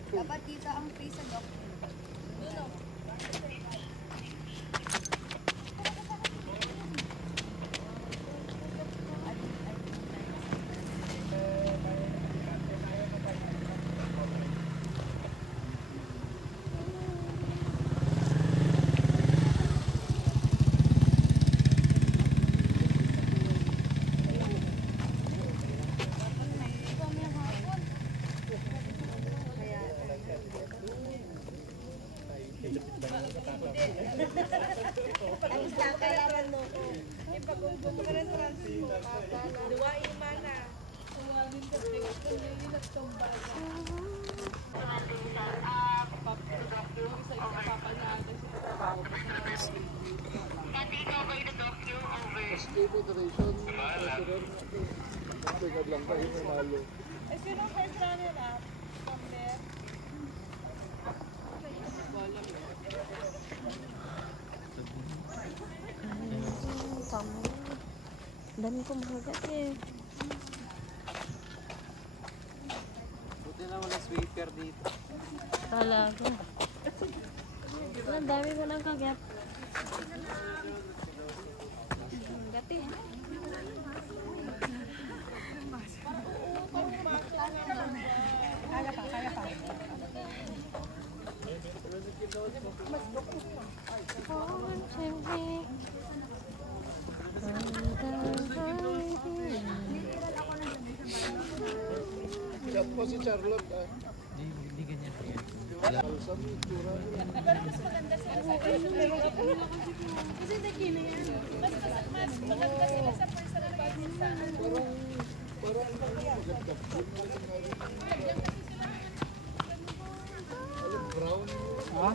Dapat dito ang free sa doctor. Ang kakayaran mo ko. Ipag-ugong ka rin Francis mo. Dua imana. Tuwagin ka rin. Yung nagtumbag. Sino first runner up? From there? Dami ko mahagat eh. Buti na wala sweeper dito. Talaga. Ang dami ko nang kagat. Gati. Kaya pa. Chat po si Charlotte ah. Hindi ganyan. Kalsam, tura. Pero mas maganda sila sa kasi nakina yan. Mas maganda sila sa personal basis sa ano. Parang maganda. Ha?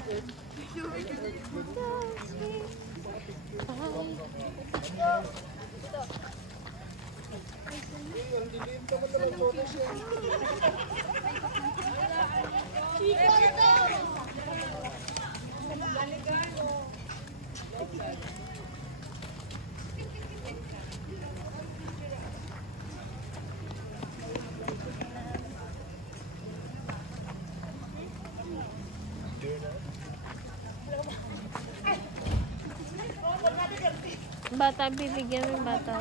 Bata, bibigyan mo yung bata.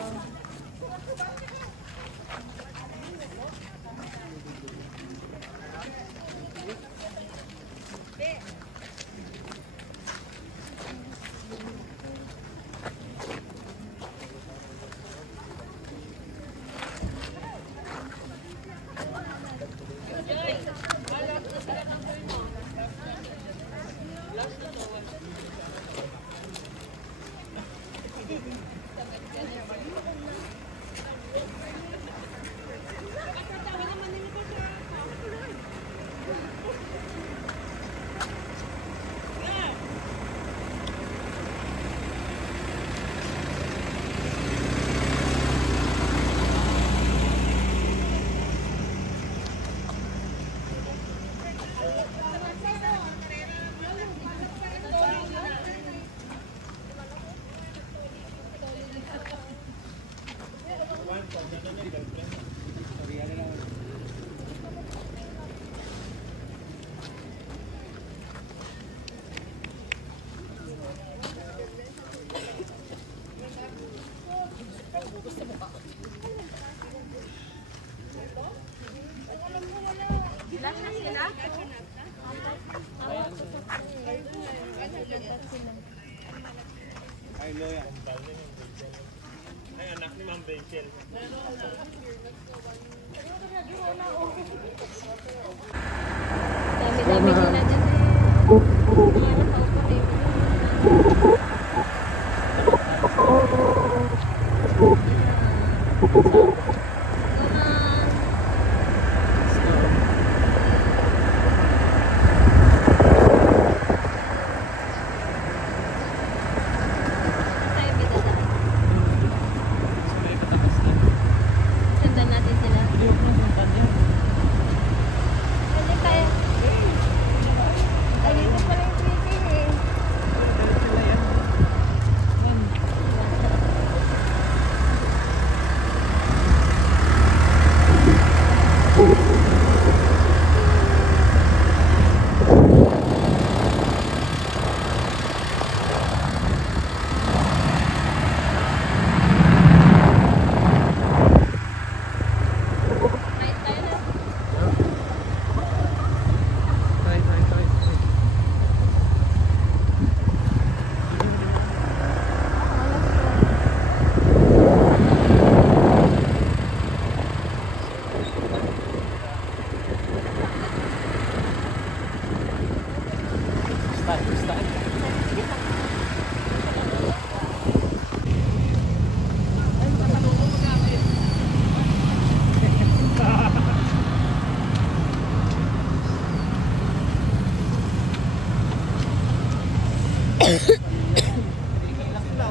Ay, Loya. Ay, anak ni Ma'am Rachel. Dami-dami nila dyan sundan natin sila. Hindi kaya. Ay, dito pala yung meeting eh.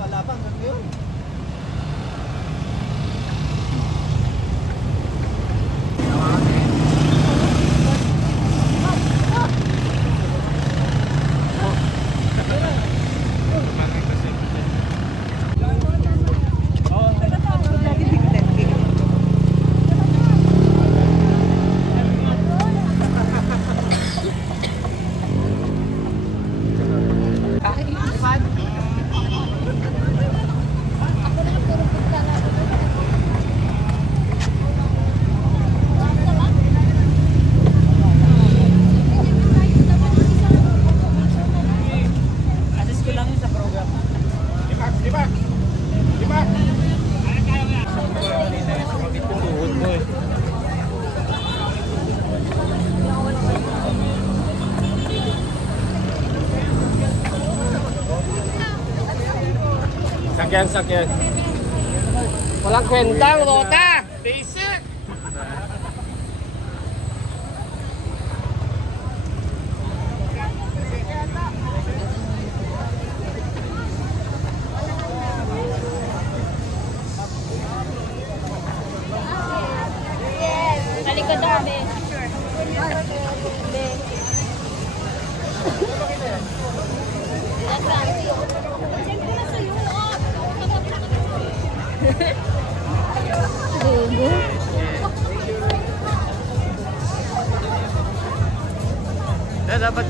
Wala pa hanggang ngayon. Sakyan. Walang kwentang, Lota! Basic!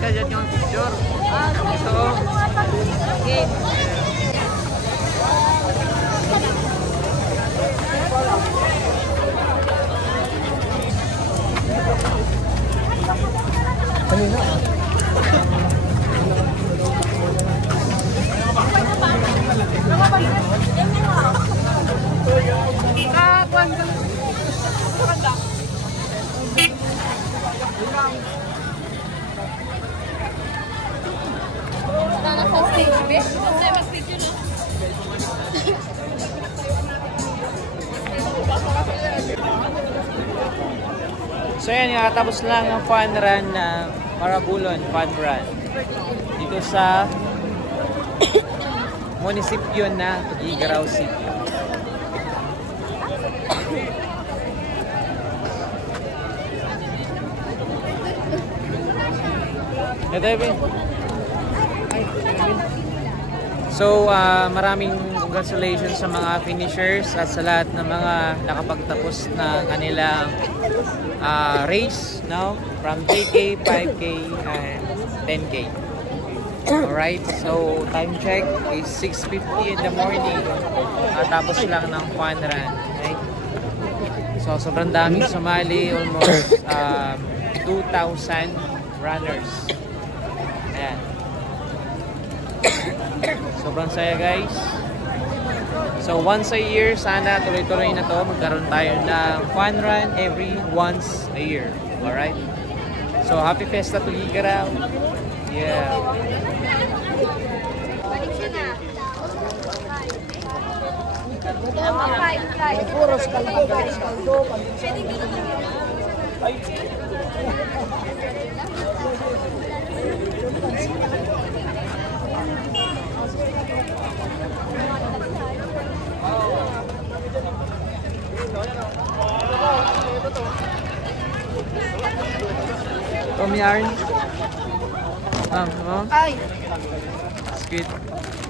dyan yung picture. Ito. Okay. So yan, nakatapos lang yung fun run na Marabulon Fun Run dito sa munisipyo na Tuguegarao City. So maraming congratulations sa mga finishers at sa lahat ng mga nakapagtapos na kanilang race, no? From 3K, 5K, and 10K. Alright, so time check is 6:50 in the morning. Tapos lang ng fun run. Right? So sobrang daming sumali, almost 2,000 runners. Ayan. Sobrang saya guys. So once a year, sana tuloy-tuloy na to. Magkaroon tayo ng fun run every once a year. Alright? So happy Fiesta Tuguegarao. Yeah. Balik siya na. Puros kaldo, kaldo. Tommy Arn. Ay! Sweet.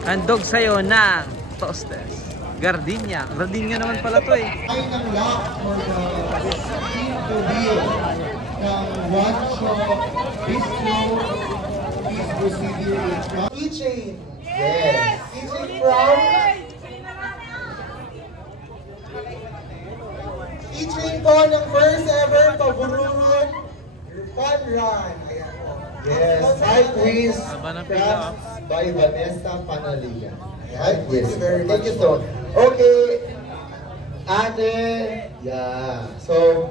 Handog sa'yo ng Toasters. Gardenia. Gardenia naman pala to eh. Ay ng lock for the team to wheel ng One Shop Bistro. Please proceed here in front. Keychain. Yes. Keychain from... Keychain ko ng first ever Pabururun Fun Run. Ayan po. Yes. High Quiz Crafts by Vanessa Panalia. High Quiz. Thank you so much. Okay. Ate. Yeah. So,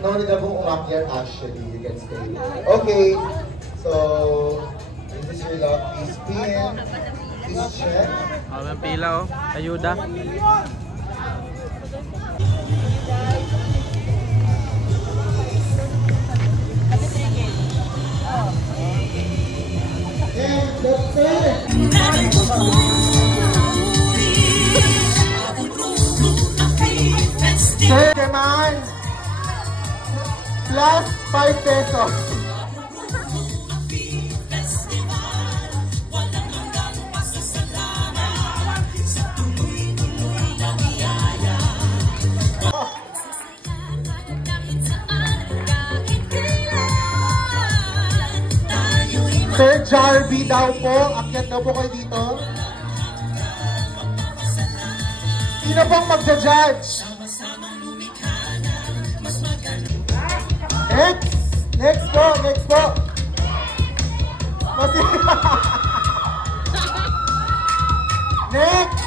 no need na pong umakyat actually. You can stay. Okay. So, this is your lock. Please pin. Please check. May pila oh. Ayuda. And that's it. Sir, man. Plus 5 pesos. Sir Jarby daw po, akyat daw po kayo dito. Sino pong magja-judge? Next po. Next!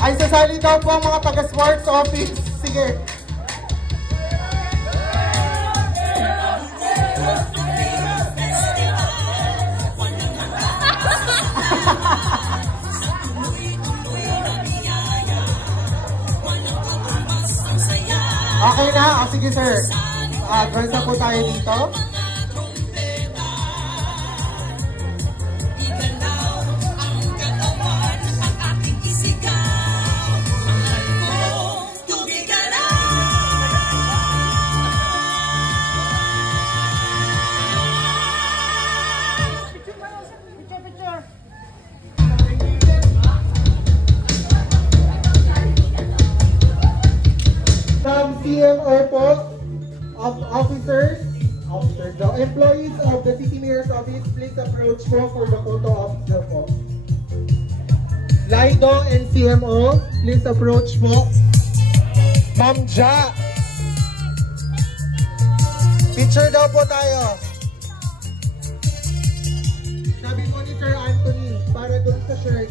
Ay, sasali daw po ang mga taga-sports office. Sige. Okay na? Sige sir. Advance na po tayo dito. From CMRP officers, the employees of the City Mayor's Office, please approach po for the photo officer po. Lido and CMO, please approach po. Ma'am Ja! Picture daw po tayo. Sabi mo ni Sir Anthony, para doon sa shirt.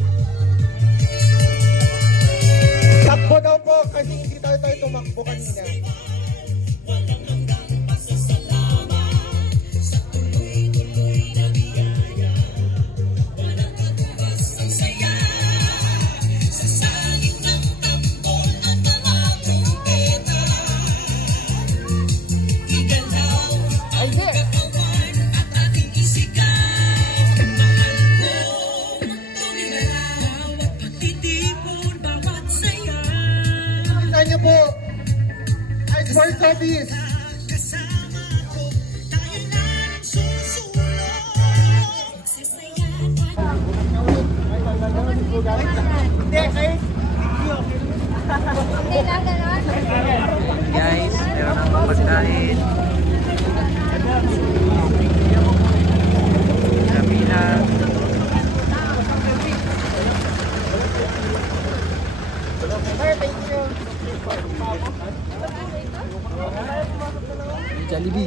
Takbo daw po kasi hindi tayo tumakbo kanina. Sports Office. Guys, meron ang pagkain. Kapina. Jollibee.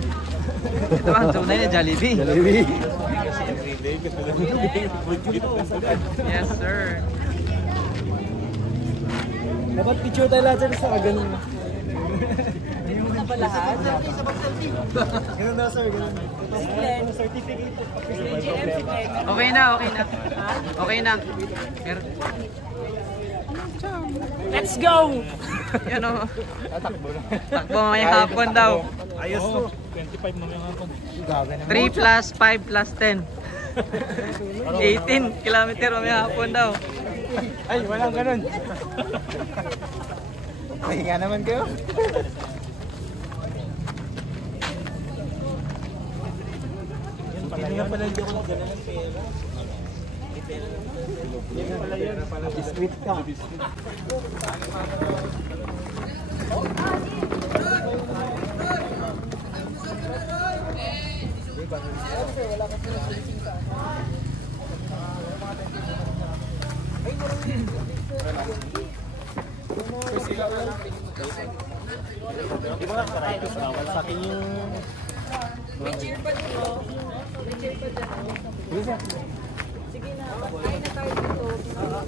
Ito ang tunay na Jollibee. Jollibee. Yes, sir. Dapat picture tayo lahat sa ganun. Ganun na ba lahat? Ganun na, sir. Ganun. Certificate. Okay na, okay na. Okay na. Let's go! Yan o. Takbo ngayong hapon daw. Ayos to. 25 na ngayong hapon. 3 plus 5 plus 10. 18 kilometer ngayong hapon daw. Ay, walang ganun. Mahinga naman kayo. Hindi nga pala hindi ako nagdala ng pera. Hindi pala yun. Biscuit ka. Di ba karay ko sa bawal sa akin yung may chair pa dito. May chair pa dito. Sige na, kain na tayo dito. Pero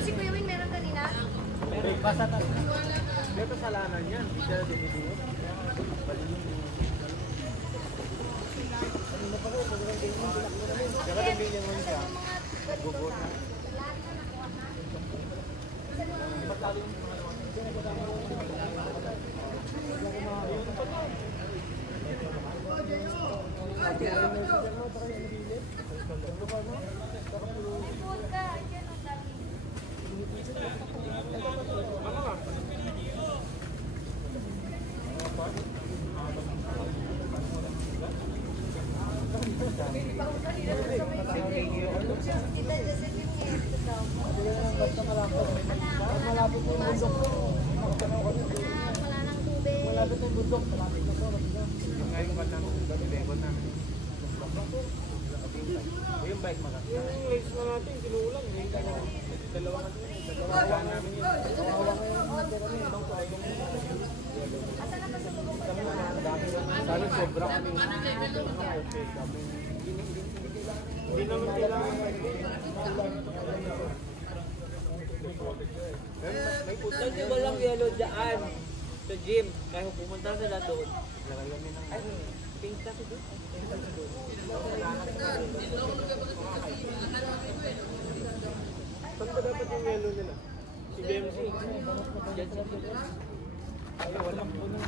si Kuya Wing meron kanina? Basta na. Dito sa lanan yan. Hindi siya dinidunod. Kasi walang yellow dyan sa gym. Kaya pumunta sila doon. Ay, pink kasi doon. Saan ba dapat yung yellow nila? Si BMC? Diyan sa gym. Ay, walang po na.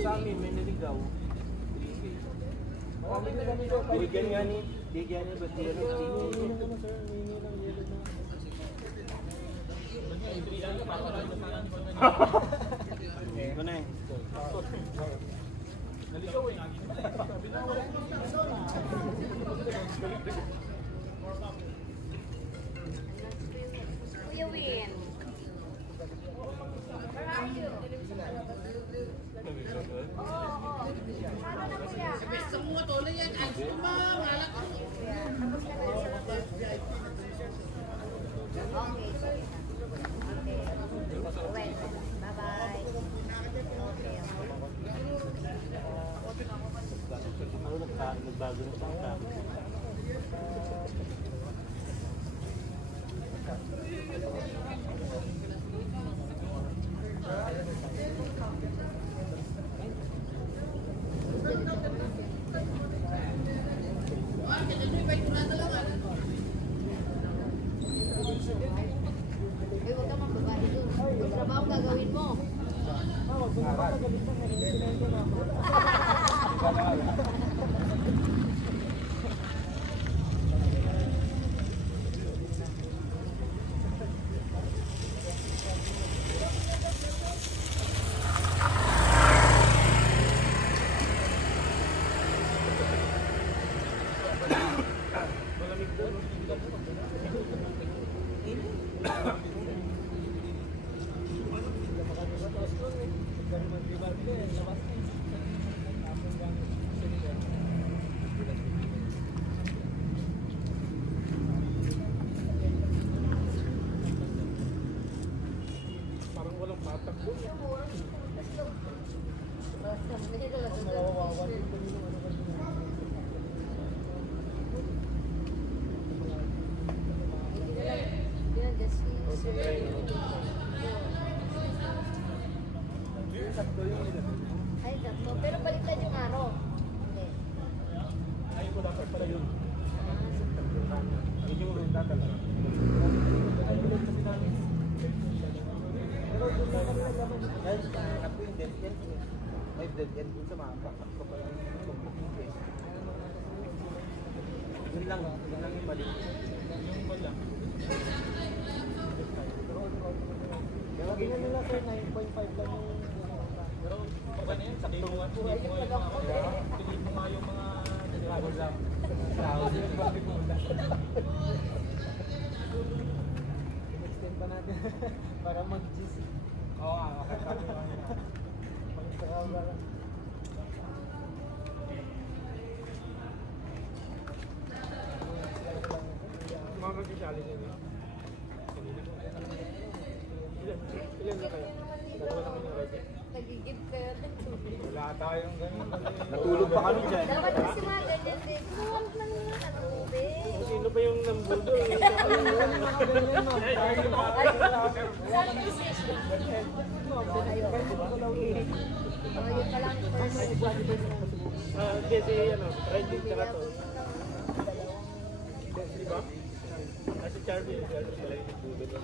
Sa amin, may naligaw. Bigyan nga ni Batira. Ito na eh. Naligaw eh. Kuya Win. Where are you? Oo. Tama na kuya. Basta mo nga tole yan. Ay, malak. Tapos ka na sa labas. Okay. Wait. Bye-bye. Okay. Nagbago na sa Eh, huwag ka magbabae doon. Trabaho gagawin mo. Parang walang patak doon. Ay, tatlo. Pero baliktad yung araw. Hindi. Ay, ko dapat pala yun. Yun yung ruta talaga. Guys, ako yung dead end. May dead end dun sa mga patak ko pala. Yun lang yung mali. Yung pala. Pero ganyan nila sir, 9.5 lang yung... Pero okay na yun, sakto nga po. Tingin mo nga yung mga drivers lang. Extend pa natin para mag-GC. Oo nga, kakatabi lang yun. Pag-instagram lang. Mga mag-challenge yun eh. Ilan na kayo? Dalawa na kayo ready? Nagigib kayo ng tubig. Wala tayong ganun. Natulog pa kami dyan. Dapat kasi mga ganyan din. Kumawalag lang yung tubig. Sino ba yung ng budol. Kasi ano, riding ka na to. Diba? Kasi Charlie, sila yung budol.